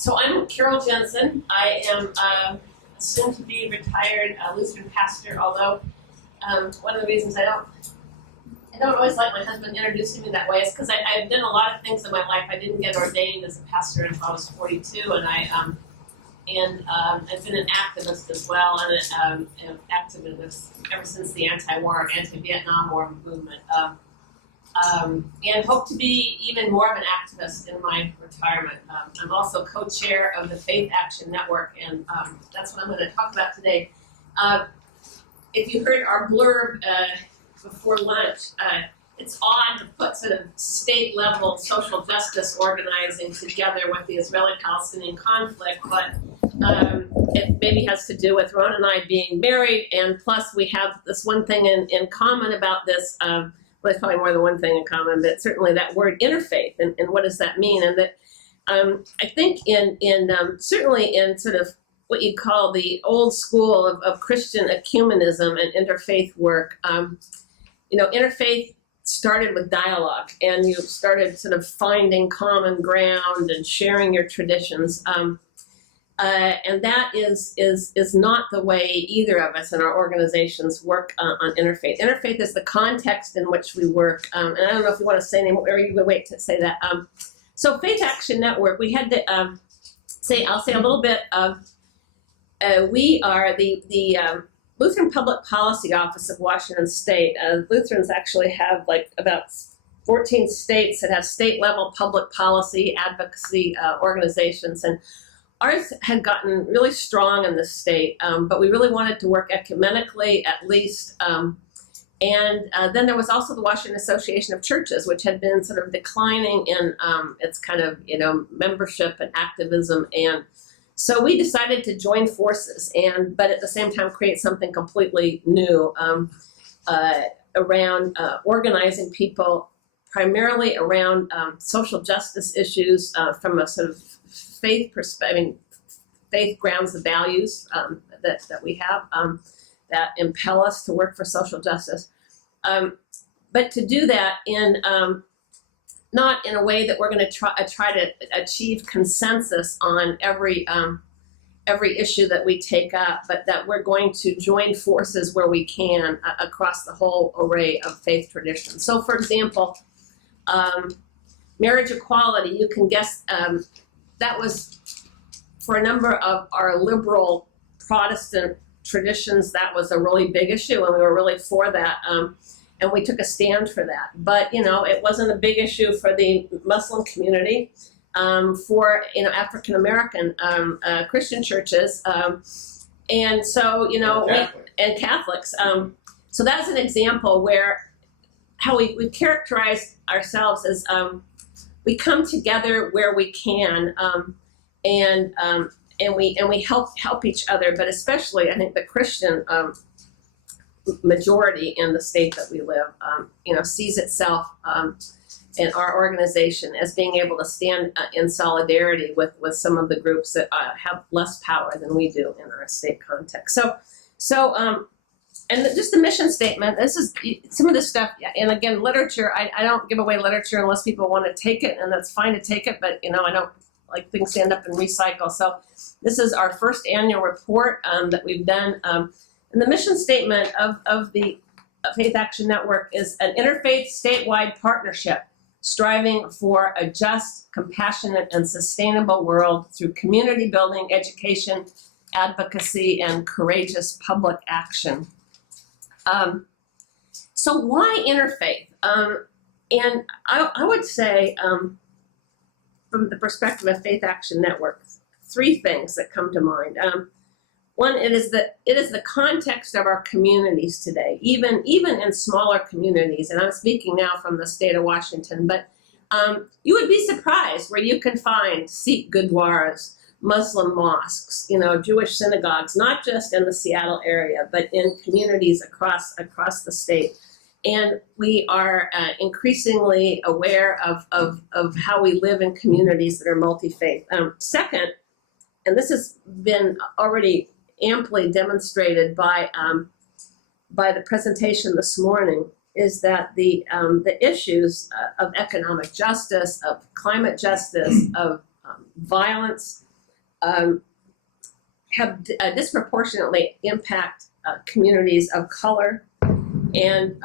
So I'm Carol Jenson. I am a soon-to-be retired Lutheran pastor, although one of the reasons I don't always like my husband introducing me that way is because I've done a lot of things in my life. I didn't get ordained as a pastor until I was 42, and I've been an activist as well, and an activist ever since the anti-war, anti-Vietnam War movement. And hope to be even more of an activist in my retirement. I'm also co-chair of the Faith Action Network, and that's what I'm going to talk about today. If you heard our blurb before lunch, it's odd to put sort of state-level social justice organizing together with the Israeli-Palestinian conflict, but it maybe has to do with Ron and I being married, and plus we have this one thing in common about this. Well, there's probably more than one thing in common, but certainly that word interfaith, and what does that mean? And that I think certainly in sort of what you call the old school of Christian ecumenism and interfaith work, interfaith started with dialogue, and you started sort of finding common ground and sharing your traditions. And that is not the way either of us in our organizations work on interfaith. Interfaith is the context in which we work. And I don't know if you want to say any more, or you would wait to say that. So Faith Action Network, we had to I'll say a little bit of, we are the Lutheran Public Policy Office of Washington State. Lutherans actually have like about 14 states that have state-level public policy advocacy organizations, and ours had gotten really strong in the state, but we really wanted to work ecumenically at least. And then there was also the Washington Association of Churches, which had been sort of declining in its kind of, membership and activism. And so we decided to join forces, but at the same time create something completely new around organizing people primarily around social justice issues from a sort of faith perspective. Faith grounds the values that we have that impel us to work for social justice, but to do that in not in a way that we're going to try to achieve consensus on every issue that we take up, but that we're going to join forces where we can across the whole array of faith traditions. So, for example, marriage equality. You can guess. That was, for a number of our liberal Protestant traditions, that was a really big issue, and we were really for that, and we took a stand for that. But, it wasn't a big issue for the Muslim community, for, African American Christian churches, and so, and Catholics. So that's an example where how we characterize ourselves as we come together where we can, and we help each other. But especially, I think the Christian majority in the state that we live, sees itself in our organization as being able to stand in solidarity with some of the groups that have less power than we do in our state context. So. And just the mission statement, this is some of this stuff, and again, literature, I don't give away literature unless people want to take it, and that's fine to take it, but, I don't like things stand up and recycle. So this is our first annual report that we've done. And the mission statement of the Faith Action Network is an interfaith statewide partnership striving for a just, compassionate, and sustainable world through community building, education, advocacy, and courageous public action. So why interfaith? And I would say, from the perspective of Faith Action Network, three things that come to mind. One, it is the context of our communities today, even in smaller communities. And I'm speaking now from the state of Washington, but you would be surprised where you can find Sikh gurdwaras, Muslim mosques, Jewish synagogues, not just in the Seattle area, but in communities across the state. And we are increasingly aware of how we live in communities that are multi-faith. Second, and this has been already amply demonstrated by the presentation this morning, is that the issues of economic justice, of climate justice, of violence, have disproportionately impact communities of color, and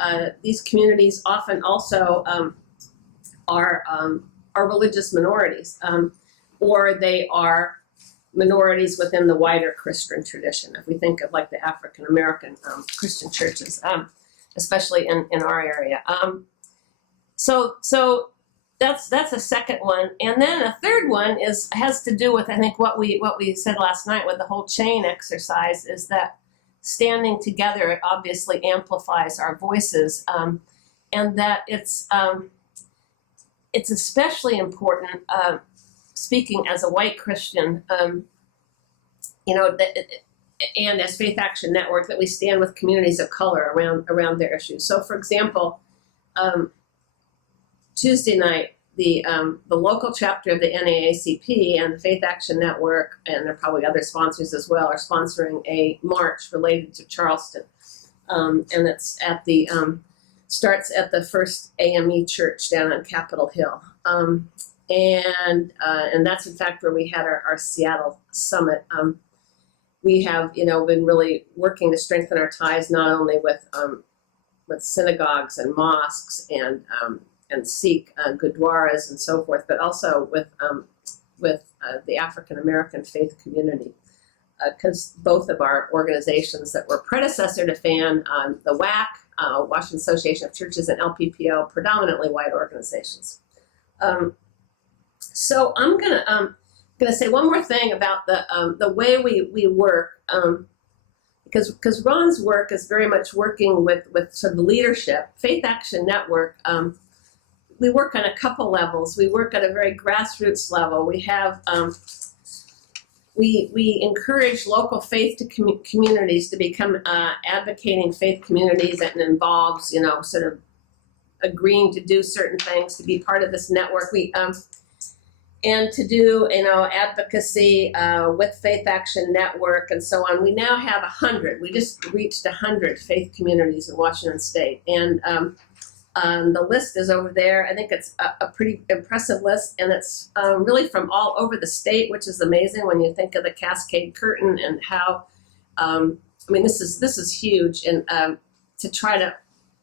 these communities often also are religious minorities, or they are minorities within the wider Christian tradition. If we think of like the African American Christian churches, especially in our area. So that's a second one, and then a third one has to do with, I think, what we said last night with the whole chain exercise, is that standing together obviously amplifies our voices, and that it's especially important. Speaking as a white Christian, and as Faith Action Network, that we stand with communities of color around their issues. So, for example, Tuesday night, the local chapter of the NAACP and the Faith Action Network, and there are probably other sponsors as well, are sponsoring a march related to Charleston, and it's at the starts at the First AME Church down on Capitol Hill, and that's in fact where we had our Seattle summit. We have been really working to strengthen our ties not only with synagogues and mosques and Sikh gurdwaras and so forth, but also with the African American faith community, because both of our organizations that were predecessor to FAN, the WAC, Washington Association of Churches, and LPPO, predominantly white organizations. So I'm gonna say one more thing about the way we work, because Ron's work is very much working with sort of leadership. Faith Action Network. We work on a couple levels. We work at a very grassroots level. We have we encourage local faith communities to become advocating faith communities, and involves sort of agreeing to do certain things to be part of this network. We and to do advocacy with Faith Action Network and so on. We now have 100. We just reached 100 faith communities in Washington State, and the list is over there. I think it's a pretty impressive list, and it's really from all over the state, which is amazing when you think of the Cascade Curtain and how, this is huge, and to try to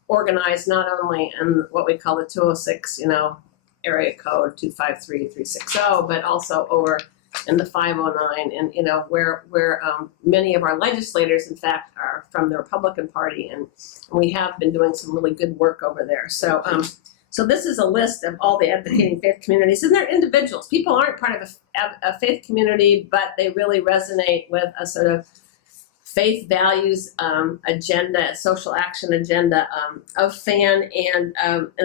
organize not only in what we call the 206, area code 253360, but also over in the 509, and where many of our legislators, in fact, are from the Republican Party, and we have been doing some really good work over there. So this is a list of all the advocating faith communities, and they're individuals. People aren't part of a faith community, but they really resonate with a sort of faith values agenda, social action agenda of FAN, and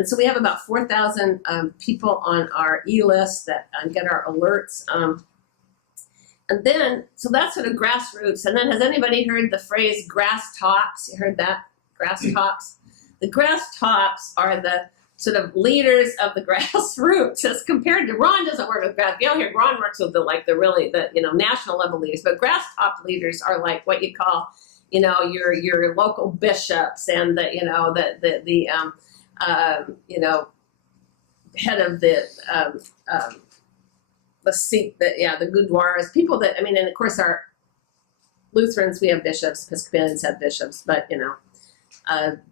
so we have about 4,000 people on our e-list that get our alerts. And then, so that's sort of grassroots. And then, has anybody heard the phrase grass tops? You heard that? Grass tops? The grass tops are the sort of leaders of the grassroots, as compared to, Ron doesn't work with grass. You'll hear Ron works with the national level leaders, but grass top leaders are like what you call, your local bishops and the head of the Sikh, the gurdwaras, people that, and of course our Lutherans, we have bishops, Episcopalians have bishops, but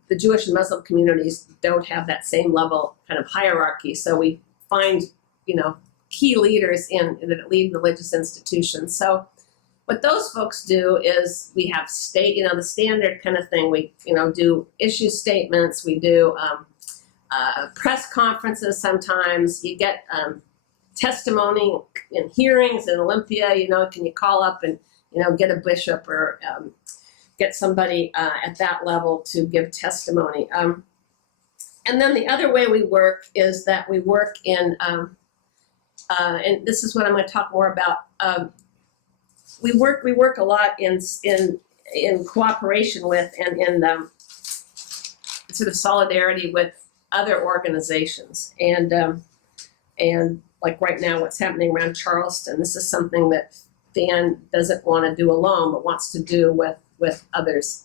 the Jewish and Muslim communities don't have that same level kind of hierarchy. So we find, key leaders that lead religious institutions. So what those folks do is we have the standard kind of thing. We, do issue statements. We do press conferences sometimes. You get testimony in hearings in Olympia. Can you call up and, get a bishop or get somebody at that level to give testimony. And then the other way we work is that we work in, and this is what I'm going to talk more about. We work a lot in cooperation with and in sort of solidarity with other organizations, and like right now, what's happening around Charleston. This is something that FAN doesn't want to do alone, but wants to do with others.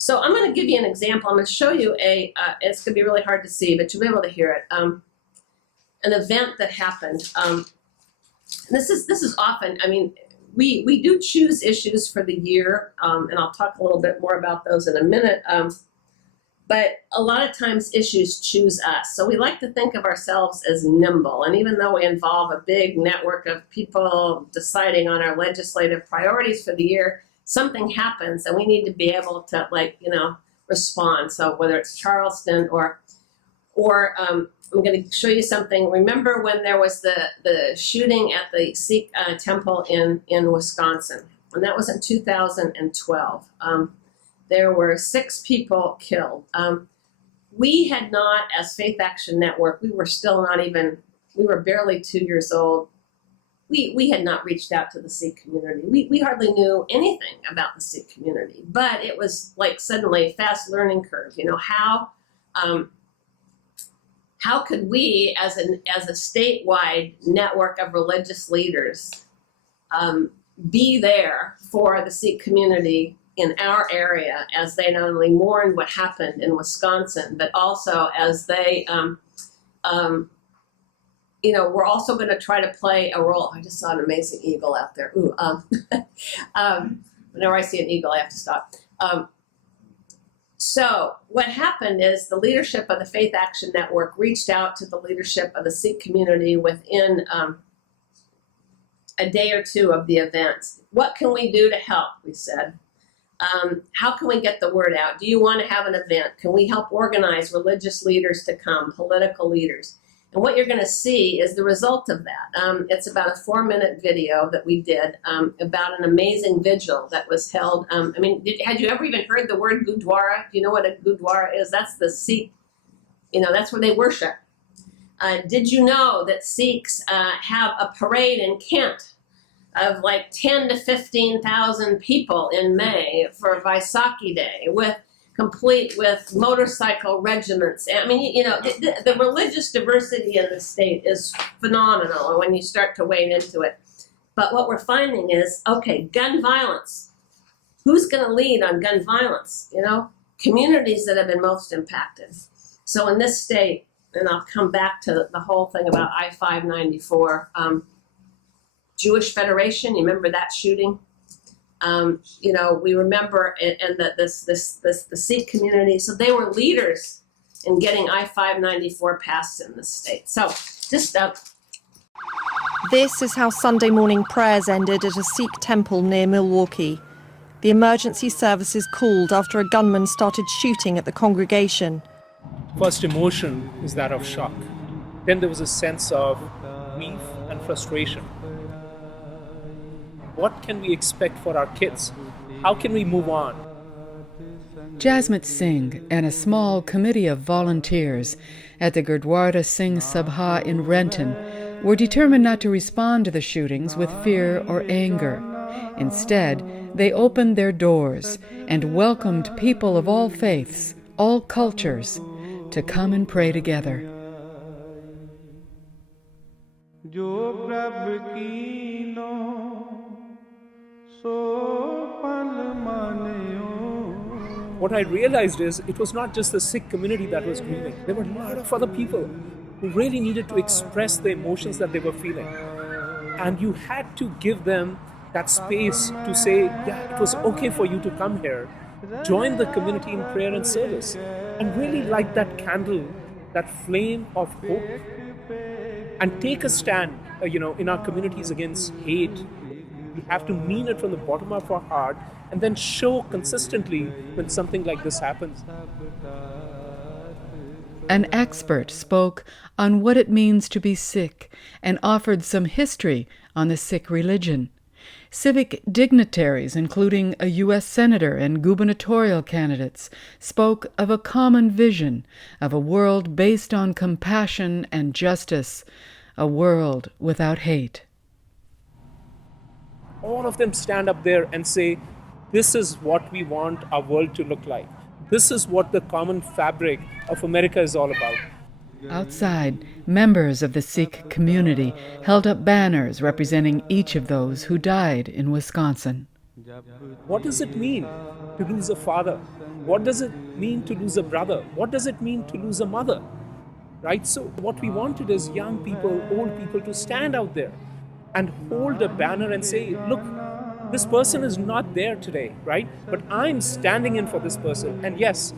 So I'm going to give you an example. I'm going to show you it's going to be really hard to see, but you'll be able to hear it. An event that happened. this is often, I mean, we do choose issues for the year, and I'll talk a little bit more about those in a minute. But a lot of times issues choose us. So we like to think of ourselves as nimble. And even though we involve a big network of people deciding on our legislative priorities for the year, something happens and we need to be able to, like, you know, respond. So whether it's Charleston or I'm going to show you something. Remember when there was the shooting at the Sikh temple in Wisconsin? And that was in 2012. There were 6 people killed. We had not, as Faith Action Network, we were barely 2 years old. We had not reached out to the Sikh community. We hardly knew anything about the Sikh community, but it was like suddenly a fast learning curve. You know, how could we, as a statewide network of religious leaders, be there for the Sikh community in our area as they not only mourned what happened in Wisconsin, but also as they, you know, we're also going to try to play a role. I just saw an amazing eagle out there. Ooh, whenever I see an eagle, I have to stop. So what happened is the leadership of the Faith Action Network reached out to the leadership of the Sikh community within a day or two of the event. What can we do to help, we said. How can we get the word out? Do you want to have an event? Can we help organize religious leaders to come, political leaders? And what you're going to see is the result of that. It's about a 4-minute video that we did about an amazing vigil that was held. I mean, had you ever even heard the word Gurdwara? Do you know what a Gurdwara is? That's the Sikh, you know, that's where they worship. Did you know that Sikhs have a parade in Kent of like 10 to 15,000 people in May for Vaisakhi Day complete with motorcycle regiments? I mean, you know, the religious diversity in the state is phenomenal when you start to wade into it. But what we're finding is, okay, gun violence. Who's going to lead on gun violence? You know, communities that have been most impacted. So in this state, and I'll come back to the whole thing about I-594, Jewish Federation, you remember that shooting? You know, we remember, and the Sikh community, so they were leaders in getting I-594 passed in this state. So just This is how Sunday morning prayers ended at a Sikh temple near Milwaukee. The emergency services called after a gunman started shooting at the congregation. First emotion is that of shock. Then there was a sense of grief and frustration. What can we expect for our kids? How can we move on? Jasmit Singh and a small committee of volunteers at the Gurdwara Singh Sabha in Renton were determined not to respond to the shootings with fear or anger. Instead, they opened their doors and welcomed people of all faiths, all cultures, to come and pray together. What I realized is it was not just the Sikh community that was grieving. There were a lot of other people who really needed to express the emotions that they were feeling. And you had to give them that space to say, yeah, it was okay for you to come here. Join the community in prayer and service. And really light that candle, that flame of hope. And take a stand, in our communities against hate. We have to mean it from the bottom of our heart and then show consistently when something like this happens. An expert spoke on what it means to be Sikh and offered some history on the Sikh religion. Civic dignitaries, including a U.S. senator and gubernatorial candidates, spoke of a common vision of a world based on compassion and justice, a world without hate. All of them stand up there and say, this is what we want our world to look like. This is what the common fabric of America is all about. Outside, members of the Sikh community held up banners representing each of those who died in Wisconsin. What does it mean to lose a father? What does it mean to lose a brother? What does it mean to lose a mother? Right? So what we wanted is young people, old people to stand out there and hold a banner and say, look, this person is not there today, right? But I'm standing in for this person. And yes,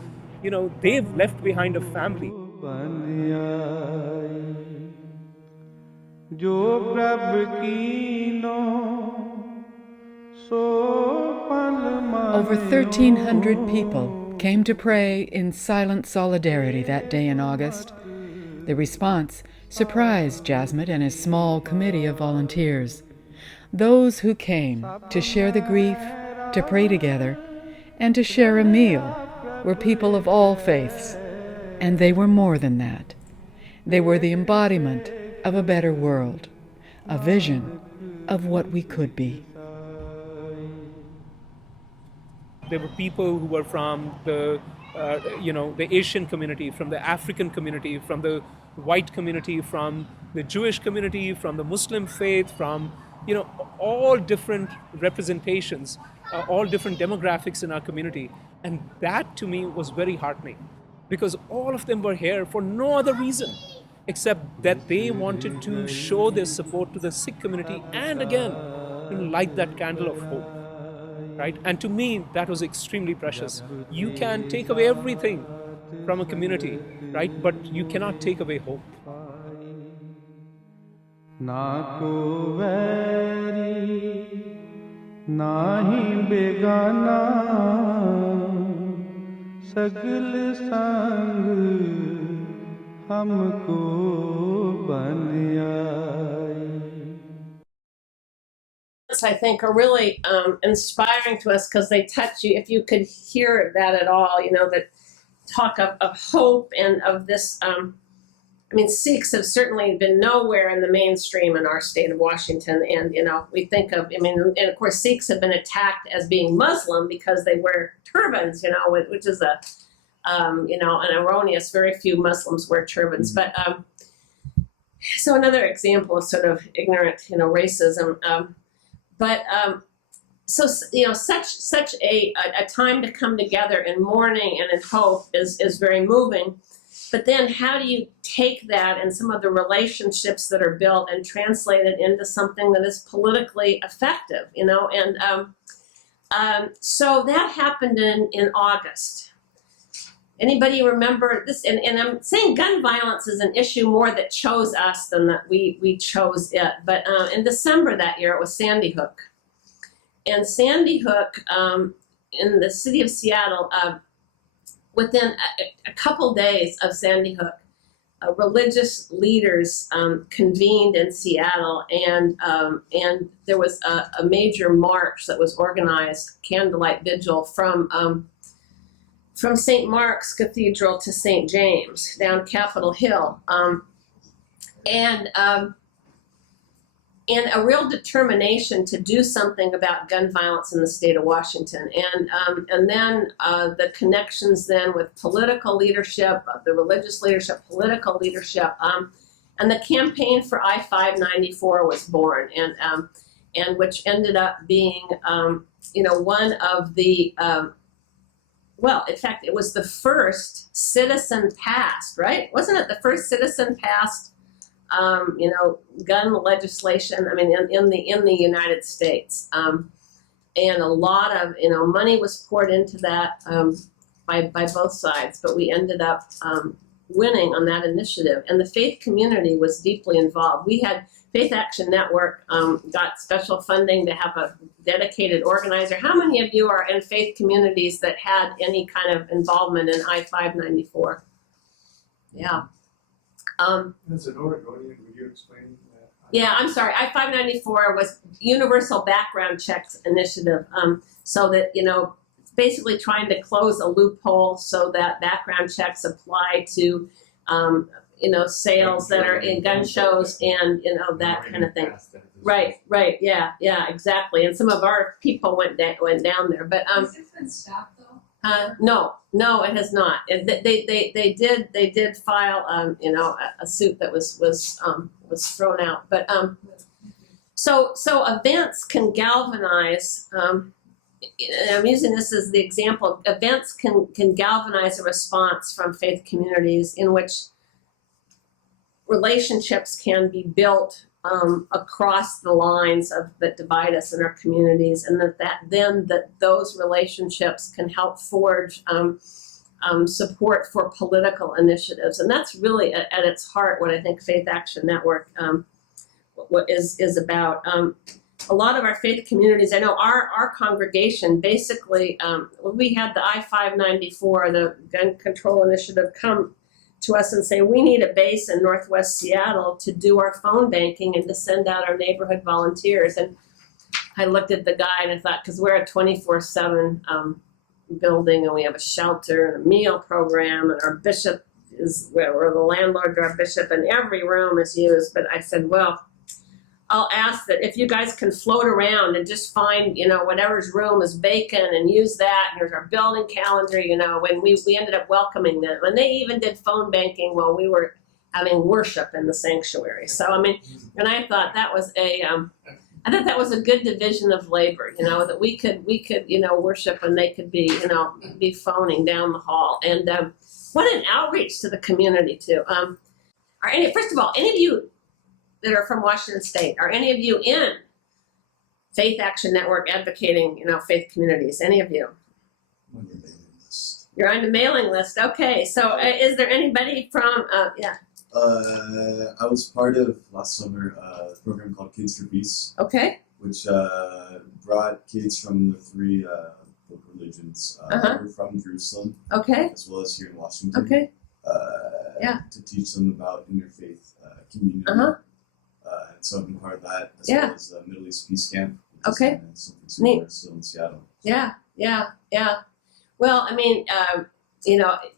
they've left behind a family. Over 1,300 people came to pray in silent solidarity that day in August. The response surprised Jasmine and his small committee of volunteers. Those who came to share the grief, to pray together, and to share a meal were people of all faiths. And they were more than that. They were the embodiment of a better world, a vision of what we could be. There were people who were from the Asian community, from the African community, from the white community, from the Jewish community, from the Muslim faith, from all different representations, all different demographics in our community. And that to me was very heartening, because all of them were here for no other reason except that they wanted to show their support to the Sikh community and again light that candle of hope. Right? And to me, that was extremely precious. You can take away everything from a community, right? But you cannot take away hope. Na ko vairi, nahi begana, sagal sang humko ban aayi. I think are really inspiring to us because they touch you. If you could hear that at all, that talk of hope and of this. Sikhs have certainly been nowhere in the mainstream in our state of Washington, and we think of. And of course Sikhs have been attacked as being Muslim because they wear turbans, which is an erroneous. Very few Muslims wear turbans, but so another example of sort of ignorant, racism. Such a time to come together in mourning and in hope is very moving. But then how do you take that and some of the relationships that are built and translate it into something that is politically effective, so that happened in August. Anybody remember this? And I'm saying gun violence is an issue more that chose us than that we chose it. But in December that year, it was Sandy Hook. And Sandy Hook, in the city of Seattle, within a couple days of Sandy Hook, religious leaders convened in Seattle, and there was a major march that was organized, candlelight vigil from St. Mark's Cathedral to St. James down Capitol Hill, and a real determination to do something about gun violence in the state of Washington, and then the connections then with political leadership, the religious leadership, political leadership, and the campaign for I-594 was born, and which ended up being one of the well, in fact, it was the first citizen passed, right? Wasn't it the first citizen passed? Gun legislation. In the United States, and a lot of money was poured into that by both sides. But we ended up winning on that initiative, and the faith community was deeply involved. We had Faith Action Network got special funding to have a dedicated organizer. How many of you are in faith communities that had any kind of involvement in I-594? Yeah. As an Oregonian, would you explain that? Yeah, I'm sorry. I-594 was Universal Background Checks Initiative, so that, it's basically trying to close a loophole so that background checks apply to, sales that are in gun shows and, that kind of thing. Right, yeah, exactly. And some of our people went down there, but Has it been stopped though? No, it has not. They did file a suit that was thrown out. But so events can galvanize. And I'm using this as the example. Events can galvanize a response from faith communities in which relationships can be built across the lines that divide us in our communities, and that those relationships can help forge support for political initiatives. And that's really at its heart what I think Faith Action Network what is about. A lot of our faith communities, I know our congregation, basically, we had the I-594, the gun control initiative, come to us and say, we need a base in Northwest Seattle to do our phone banking and to send out our neighborhood volunteers. And I looked at the guy and I thought, because we're a 24/7 building, and we have a shelter and a meal program, and our bishop we're the landlord to our bishop, and every room is used. But I said, well, I'll ask that if you guys can float around and just find, whatever's room is vacant and use that. Here's our building calendar, when we ended up welcoming them. And they even did phone banking while we were having worship in the sanctuary. So, and I thought that was a good division of labor, that we could, worship and they could be, be phoning down the hall. And what an outreach to the community too. First of all, any of you that are from Washington State, are any of you in Faith Action Network advocating, faith communities? Any of you? I'm on the mailing list. You're on the mailing list. Okay, so is there anybody from? Yeah. I was part of last summer a program called Kids for Peace. Okay. Which brought kids from the three book religions who were from Jerusalem. Okay. As well as here in Washington. Okay. To teach them about interfaith community. And so I've been part of that, as well as the Middle East Peace Camp. Okay. Neat. Still in Seattle. Yeah. Well,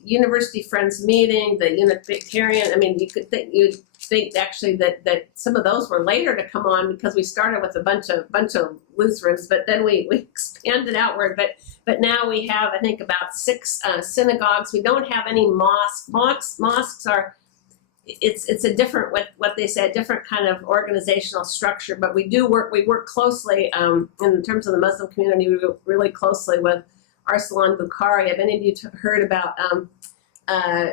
University Friends Meeting, the Unitarian. You'd think actually that some of those were later to come on, because we started with a bunch of Lutherans, but then we expanded outward. But now we have, I think, about 6 synagogues. We don't have any mosques. Mosques are. It's a different, what they say, a different kind of organizational structure, but we work closely, in terms of the Muslim community, we work really closely with Arsalan Bukhari. Have any of you heard about,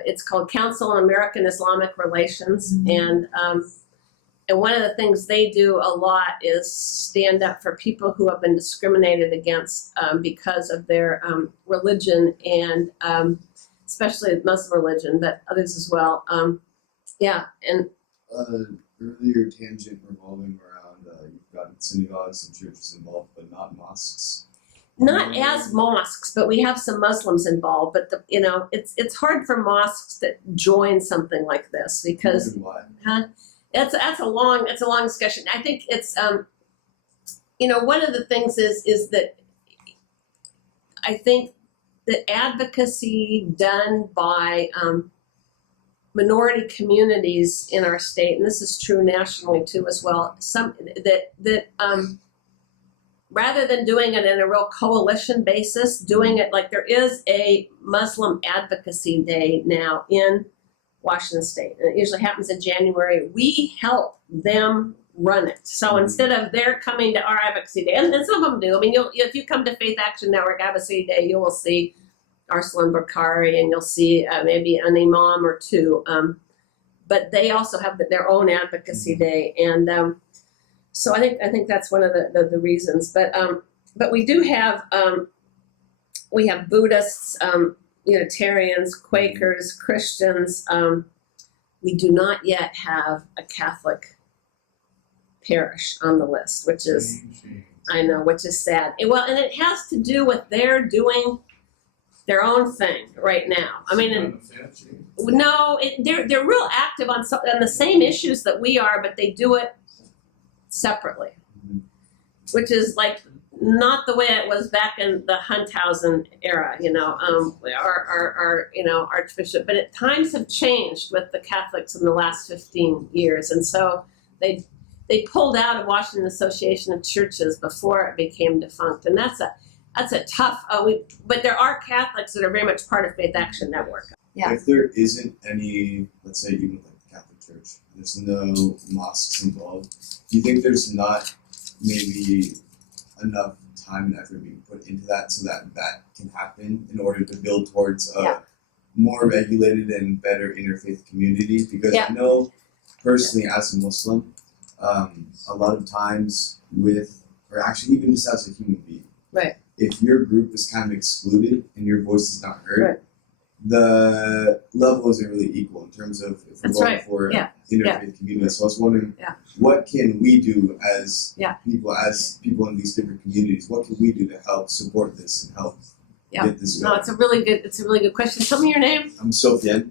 it's called Council on American Islamic Relations, and one of the things they do a lot is stand up for people who have been discriminated against because of their religion, and especially Muslim religion, but others as well. And earlier tangent revolving around you've got synagogues and churches involved, but not mosques. Not as mosques, but we have some Muslims involved. But it's hard for mosques that join something like this, because that's a long discussion. I think it's one of the things is that I think that advocacy done by minority communities in our state, and this is true nationally too as well, rather than doing it in a real coalition basis, doing it like there is a Muslim Advocacy Day now in Washington State, and it usually happens in January. We help them run it. So instead of they're coming to our Advocacy Day, and some of them do. If you come to Faith Action Network Advocacy Day, you will see Arsalan Bukhari, and you'll see maybe an imam or two, but they also have their own advocacy day, and so I think that's one of the reasons. But we do have we have Buddhists, Unitarians, Quakers, Christians. We do not yet have a Catholic parish on the list, which is which is sad. Well, and it has to do with their doing their own thing right now. They're real active on the same issues that we are, but they do it separately, which is like not the way it was back in the Hunthausen era. Our Archbishop, but times have changed with the Catholics in the last 15 years, and so they pulled out of Washington Association of Churches before it became defunct, and that's a tough, but there are Catholics that are very much part of Faith Action Network. Yeah. If there isn't any, let's say even like the Catholic Church, there's no mosques involved, do you think there's not maybe enough time and effort being put into that so that can happen in order to build towards a more regulated and better interfaith community? Because I know personally as a Muslim, a lot of times or actually even just as a human being. Right. If your group is kind of excluded and your voice is not heard, Right. the level isn't really equal in terms of if we're That's going right. for Yeah. interfaith community. So I was wondering, Yeah. what can we do as Yeah. people in these different communities? What can we do to help support this and help Yeah. get this No, going? it's a really good question. Tell me your name. I'm Sofian.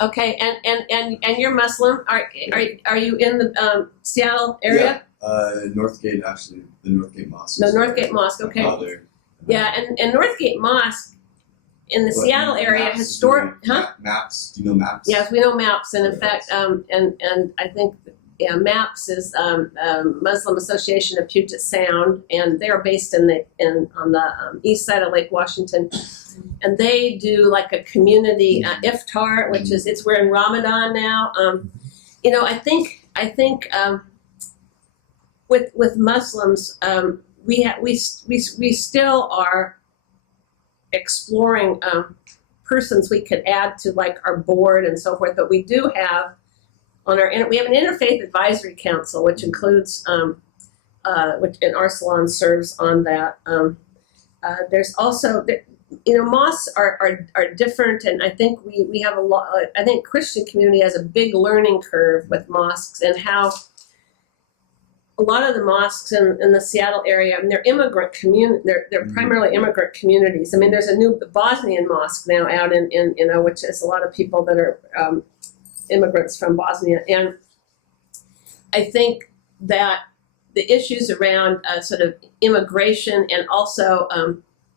Okay, and you're Muslim. Are you in the Seattle area? Northgate, actually, the Northgate Mosque. The Northgate Mosque, okay. Yeah, and Northgate Mosque in the Seattle area, historic, Maps. Do you know Maps? Yes, we know MAPS, and in fact, and I think, MAPS is Muslim Association of Puget Sound, and they're based on the east side of Lake Washington, and they do like a community iftar, which is we're in Ramadan now. I think with Muslims, we still are exploring persons we could add to like our board and so forth, but we do have we have an Interfaith Advisory Council, which includes and Arsalan serves on that. There's also mosques are different, and I think we have a lot. I think Christian community has a big learning curve with mosques and how a lot of the mosques in the Seattle area, I mean, they're immigrant they're primarily immigrant communities. I mean, there's a new Bosnian mosque now out in which is a lot of people that are immigrants from Bosnia, and I think that the issues around sort of immigration and also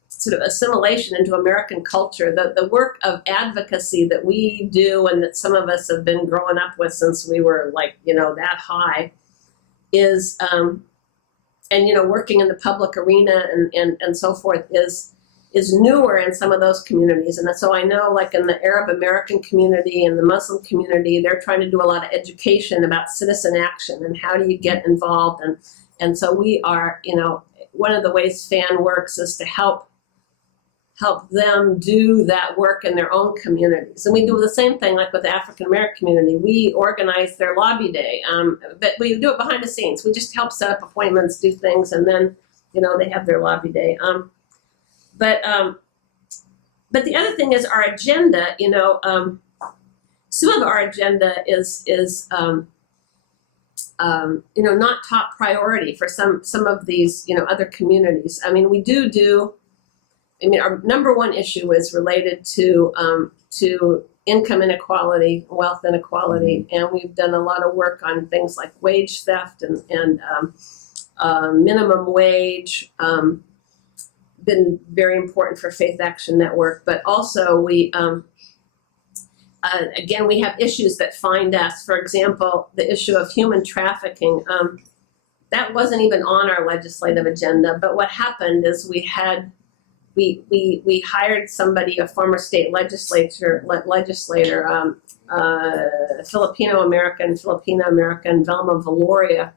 sort of assimilation into American culture, the work of advocacy that we do and that some of us have been growing up with since we were like that high, is working in the public arena and so forth is newer in some of those communities. And so I know like in the Arab American community and the Muslim community, they're trying to do a lot of education about citizen action and how do you get involved. And so we are, one of the ways FAN works is to help them do that work in their own communities. And we do the same thing like with the African American community. We organize their lobby day, but we do it behind the scenes. We just help set up appointments, do things, and then, they have their lobby day. But the other thing is our agenda, some of our agenda is not top priority for some of these, other communities. I mean, our number one issue is related to income inequality, wealth inequality, and we've done a lot of work on things like wage theft and minimum wage, been very important for Faith Action Network, but also we have issues that find us. For example, the issue of human trafficking, that wasn't even on our legislative agenda, but what happened is we hired somebody, a former state legislator, Filipino-American, Velma Valoria,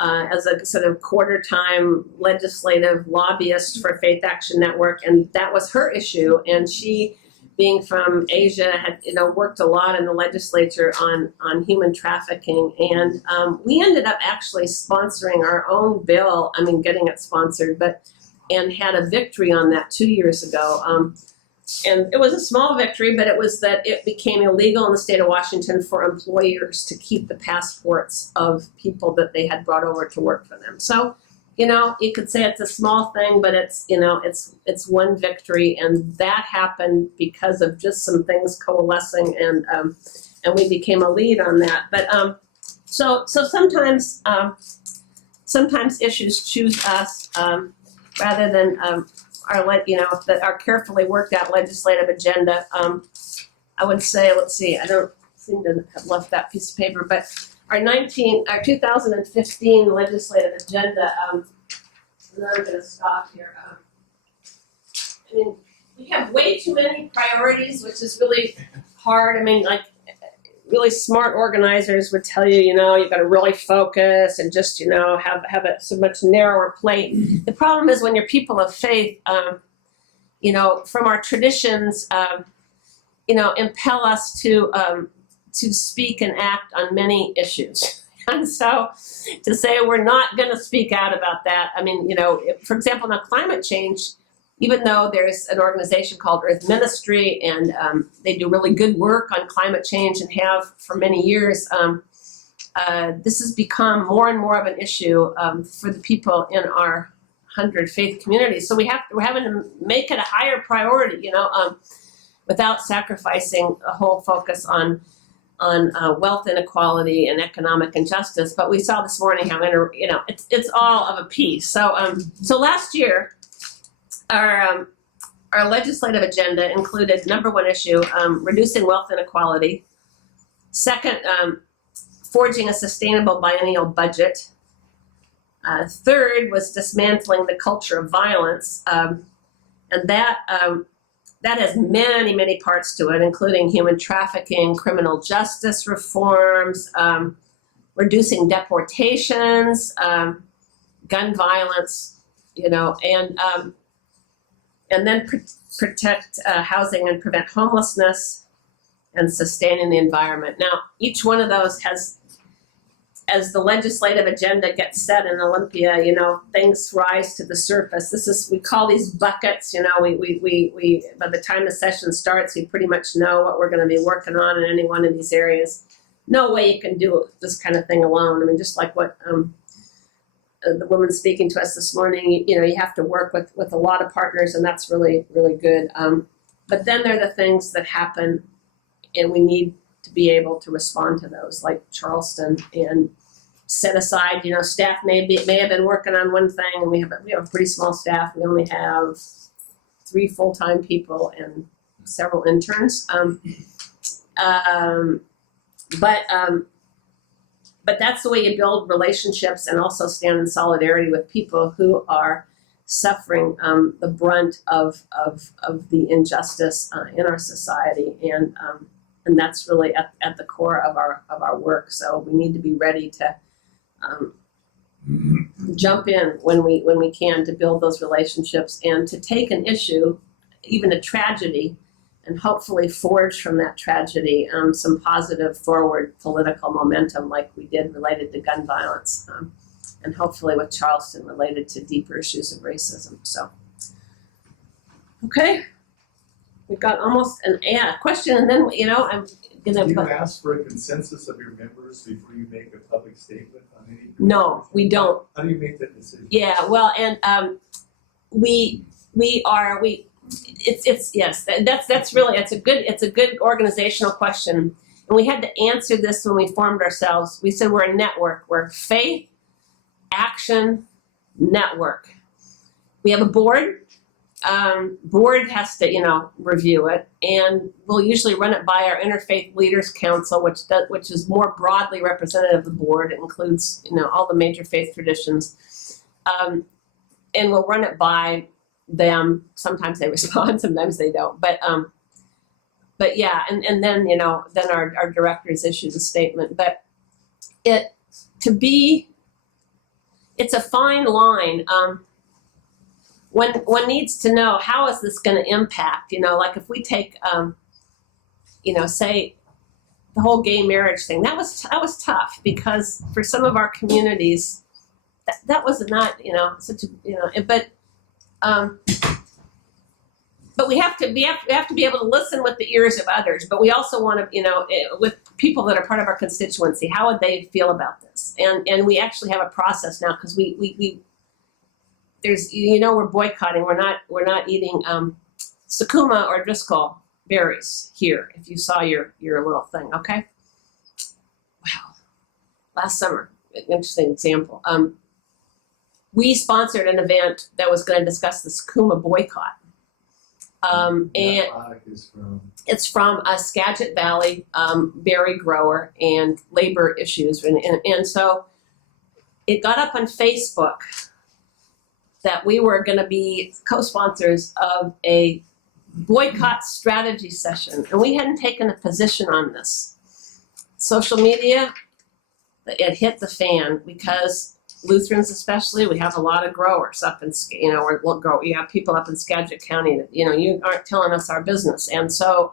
as a sort of quarter-time legislative lobbyist for Faith Action Network, and that was her issue. And she, being from Asia, had worked a lot in the legislature on human trafficking, and we ended up actually sponsoring our own bill. I mean, getting it sponsored, and had a victory on that 2 years ago. And it was a small victory, but it was that it became illegal in the state of Washington for employers to keep the passports of people that they had brought over to work for them. So, you could say it's a small thing, but it's one victory, and that happened because of just some things coalescing, and we became a lead on that. But so sometimes issues choose us rather than our carefully worked out legislative agenda. I would say, let's see, I don't seem to have left that piece of paper, but our 2015 legislative agenda, and then I'm going to stop here. I mean, we have way too many priorities, which is really hard. I mean, like, really smart organizers would tell you, you've got to really focus and just, have a so much narrower plate. The problem is when you're people of faith, from our traditions, impel us to speak and act on many issues. And so to say we're not going to speak out about that, I mean, for example, now climate change, even though there's an organization called Earth Ministry, and they do really good work on climate change and have for many years, this has become more and more of an issue for the people in our 100 faith communities. So we're having to make it a higher priority, without sacrificing a whole focus on wealth inequality and economic injustice. But we saw this morning how it's all of a piece. So last year, our legislative agenda included number one issue, reducing wealth inequality. Second, forging a sustainable biennial budget. Third was dismantling the culture of violence, and that has many, many parts to it, including human trafficking, criminal justice reforms, reducing deportations, gun violence, and then protect housing and prevent homelessness, and sustaining the environment. Now, each one of those has, as the legislative agenda gets set in Olympia, things rise to the surface. We call these buckets. We by the time the session starts, we pretty much know what we're going to be working on in any one of these areas. No way you can do this kind of thing alone. I mean, just like what the woman speaking to us this morning, you have to work with a lot of partners, and that's really, really good. But then there are the things that happen, and we need to be able to respond to those, like Charleston, and set aside. Staff may have been working on one thing, and we have a pretty small staff. We only have 3 full-time people and several interns. But that's the way you build relationships and also stand in solidarity with people who are suffering the brunt of the injustice in our society, and that's really at the core of our work. So we need to be ready to jump in when we can, to build those relationships and to take an issue, even a tragedy, and hopefully forge from that tragedy some positive forward political momentum, like we did related to gun violence, and hopefully with Charleston related to deeper issues of racism. So, okay, we've got almost a question, and then I'm gonna. Do you ask for a consensus of your members before you make a public statement on any? No, we don't. How do you make that decision? Yeah, well, and that's really it's a good organizational question, and we had to answer this when we formed ourselves. We said we're a network. We're faith, action, network. We have a board. Board has to review it, and we'll usually run it by our Interfaith Leaders Council, which is more broadly representative of the board. It includes all the major faith traditions, and we'll run it by them. Sometimes they respond, sometimes they don't. But yeah, and then then our directors issues a statement. But it's a fine line. One needs to know, how is this going to impact? Like if we take say the whole gay marriage thing, that was tough, because for some of our communities that was not such a but we have to be able to listen with the ears of others. But we also want to, with people that are part of our constituency, how would they feel about this? And we actually have a process now, because we there's we're boycotting. We're not eating Sakuma or Driscoll berries here. If you saw your little thing, okay. Wow, last summer, an interesting example. We sponsored an event that was going to discuss the Sakuma boycott. And it's from a Skagit Valley berry grower and labor issues. And so it got up on Facebook that we were going to be co-sponsors of a boycott strategy session. And we hadn't taken a position on this. Social media, it hit the fan, because Lutherans especially, we have a lot of growers up in, we have people up in Skagit County that, you aren't telling us our business. And so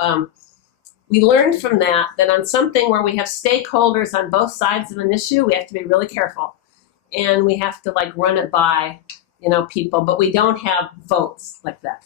we learned from that on something where we have stakeholders on both sides of an issue, we have to be really careful. And we have to like run it by, people, but we don't have votes like that.